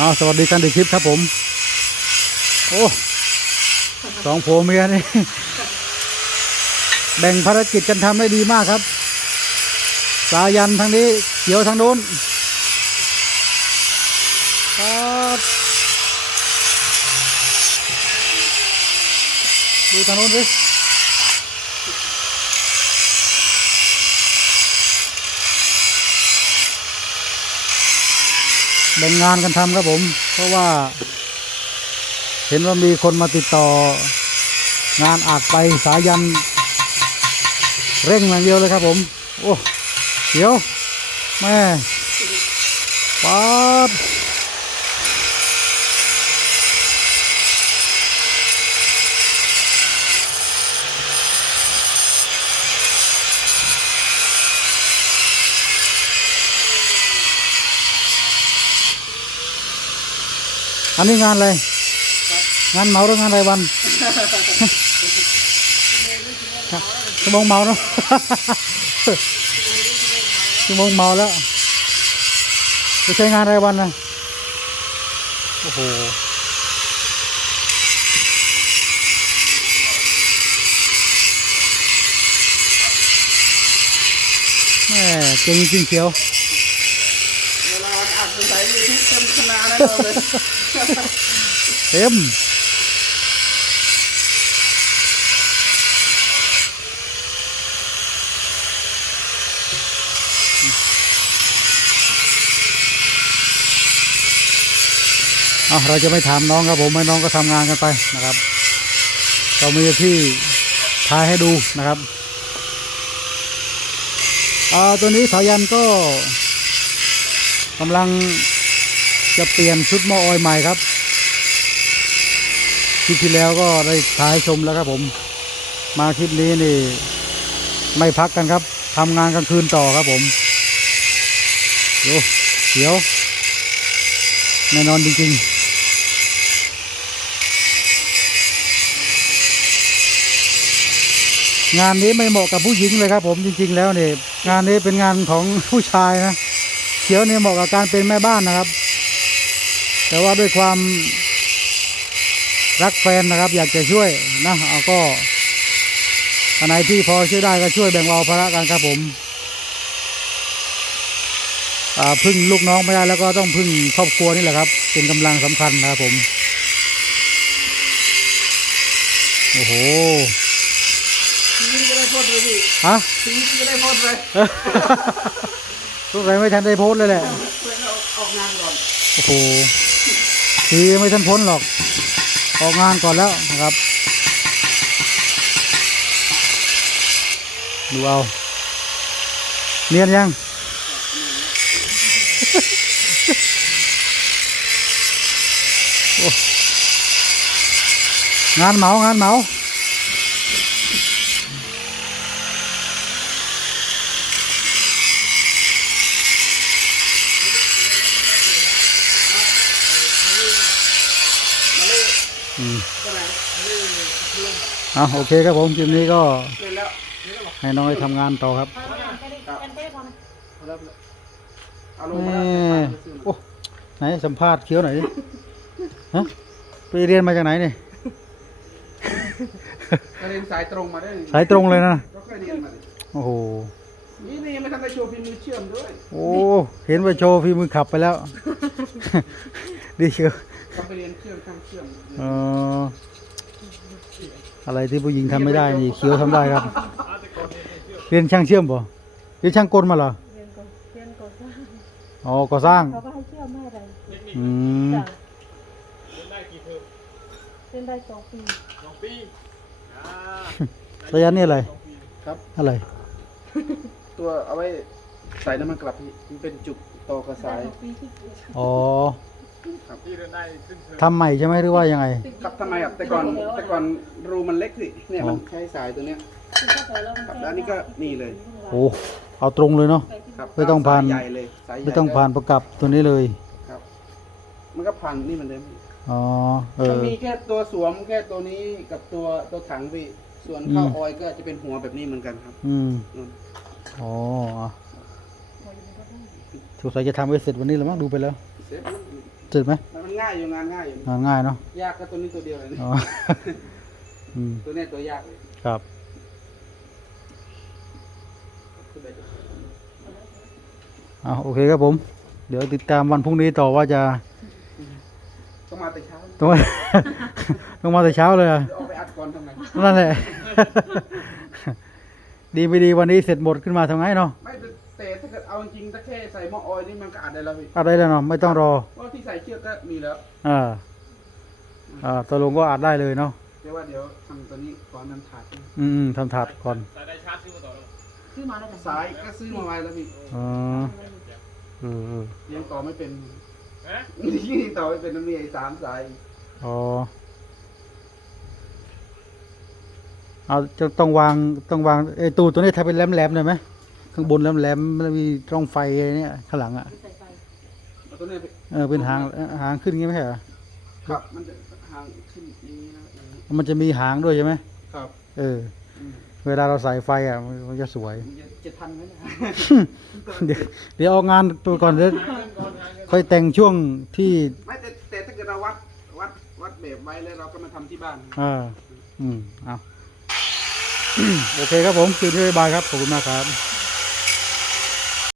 เอาสวัสดีกันในคลิปครับผม โอ้สองผัวเมียนี่ แบ่งภารกิจกันทำได้ดีมากครับ สายันทางนี้เขียวทางโน้นครับดูทางโน้นสิ แบ่งงานกันทำครับผม เพราะว่า เห็นว่ามีคนมาติดต่อ งานอาจไปสายัน เร่งอย่างเดียวเลยครับผม โอ้เดี๋ยวแม่ป๊าด อันนี้งานอะไร งานเมาหรืองานรายวัน ชั่วโมงเมาเนาะ ชั่วโมงเมาแล้วจะใช้งานรายวันนะ โอ้โหแม่เก่งจริงเขียวเวลาอัดเป็นสายยูทูบเต็มขนาดนั้นเลย เต็มเอาเราจะไม่ถามน้องครับผมให้น้องก็ทำงานกันไปนะครับ เรามีที่ทายให้ดูนะครับอ่าตัวนี้สายันก็กำลัง จะเปลี่ยนชุดหม้อออยใหม่ครับคลิปที่แล้วก็ได้ถ่ายชมแล้วครับผม มาคลิปนี้นี่ ไม่พักกันครับทำงานกลางคืนต่อครับผมดูเดี๋ยวแน่นอนจริงๆงานนี้ไม่เหมาะกับผู้หญิงเลยครับ ผมจริง ๆ แล้วเนี่ยงานนี้เป็นงานของผู้ชายนะ เขียวเนี่ยเหมาะกับการเป็นแม่บ้านนะครับ แต่ว่าด้วยความรักแฟนนะครับ อยากจะช่วยนะเอาก็อันไหนที่พอช่วยได้ก็ช่วยแบ่งเบาภาระกันครับผมอ่าพึ่งลูกน้องไม่ได้แล้วก็ต้องพึ่งครอบครัวนี่แหละครับ เป็นกำลังสำคัญนะครับผมโอ้โหทีนี้ก็ได้โพสต์เลยพี่ฮะทีนี้ก็ได้โพสต์เลยทุกไรไม่ทันได้โพสต์เลยแหละเพื่อนเราออกงานก่อนโอ้โห ทีไม่ทันพ้นหรอก ออกงานก่อนแล้วนะครับ ดูเอา เนียนยัง งานเหมางานเหมา อืม ก็ไหน เอาโอเคครับผมคลิปนี้ก็เล่นแล้วให้น้องไปทำงานต่อครับเอาลงแหมาม่โอ้ไหนสัมภาษณ์เคี้ยวหน่อยดิฮะไปเรียนมาจากไหนเนี่ยก็เรียนสายตรงมาได้สายตรงเลยนะก็เคยเรียนมาดิโอ้โหนี่นี่ยังไม่ทันได้โชว์ฝีมือเชื่อมด้วยโอ้เห็นว่าโชว์ฝีมือขับไปแล้วดีเชียวก็ไปเรียนเชื่อมทำเชื่อมเออ อะไรที่ผู้หญิงทำไม่ได้นี่เคี้ยวทำได้ครับ เรียนช่างเชื่อมป่ะเรียนช่างกลมาเหรอเรียนก่อนเรียนก่อนสร้างอ๋อก่อสร้างเขาก็ให้เชื่อมให้อะไรอืมจ้ะเรียนได้สองปีระยะนี่อะไรครับ อะไรตัวเอาไว้ใส่น้ำมันกลับพี่มันเป็นจุกต่อกระได้สายสองปีที่เกียจอ๋อ ครับทำใหม่ใช่ไหมหรือว่ายังไง ครับทำไมครับแต่ก่อนแต่ก่อนรูมันเล็กสิเนี่ยอ๋อมันใช้สายตัวเนี้ยคือถ้าเกิดเราครับแล้วอันนี้ก็นี่เลยโอ้เอาตรงเลยเนาะ ครับไม่ต้องผ่าน สยใหญ่เลยสายใหญ่ไม่ต้องผ่านประกับตัวนี้เลยครับ มันก็ผ่านนี่เหมือนเดิมอ๋อเอมันอมีแค่ตัวสวมแค่ตัวนี้กับตัวตัวถังพี่ส่วนข้าวอืม ออยก็จะเป็นหัวแบบนี้เหมือนกันครับอืมนู่นอ๋ออะสงสัยจะทำไว้เสร็จวันนี้แล้วมั้งดูไปแล้วเสร็จแล้วเสร็จไหมมันมันง่ายอยู่งานง่ายอยู่งานง่ายเนาะยากก็ตัวนี้ตัวเดียวเลยนะอ๋ออืมตัวเนี้ยตัวยากเลยครับขึ้นไปดูเอาโอเคครับผม เดี๋ยวติดตามวันพรุ่งนี้ต่อว่าจะต้องมาแต่เช้านะต้องต้องมาแต่เช้าเลยอะเดี๋ยวออกไปอัดก่อนทำไงนั่นแหละดีไม่ดีวันนี้เสร็จหมดขึ้นมาทำไงเนาะไม่ แต่ถ้าเกิดเอาจริงๆถ้าแค่ใส่หม้อออยล์นี่มันก็อัดได้แล้วพี่อะไรแล้วเนาะไม่ต้องรอเพราะที่ใส่เชือกก็มีแล้ว อ่าอ่าตกลงก็อัดได้เลยเนาะเดี๋ยวว่าเดี๋ยวทำตัวนี้ก่อนนำถาดนี่อืมๆทำถาดก่อนซื้อมาแล้วจ้ะสายก็ซื้อมาไว้แล้วพี่อ๋อเออเออยังต่อไม่เป็นยังต่อไม่เป็นมันมีไอ้สามสายอ๋อเอาจะต้องวางต้องวางไอ้ตู้ตัวนี้ถ้าเป็นแหลมๆหน่อยไหม ข้างบนแหลมๆแล้วมีร่องไฟอะไรเนี่ยข้างหลังอะใส่ไฟเอาตัวเนี้ยพี่เออเป็นหางเอ่อหางขึ้นอย่างงี้ไม่ใช่เหรอครับ มันจะห่างขึ้นอย่างนี้นะอย่างนี้มันจะมีหางด้วยใช่ไหมครับเออ อืมเวลาเราใส่ไฟอะมันมันจะสวย มันจะจะทันไหมเนะเดี๋ยวเดี๋ยวเอางานตัวก่อนเดี๋ยวค่อยแต่งช่วงที่ไม่แต่แต่ถ้าเกิดเราวัดวัดวัดแบบไว้แล้วเราก็มาทำที่บ้าน เอออืมเอา โอเคครับผมคืนนี้บ๊ายบายครับขอบคุณมากครับ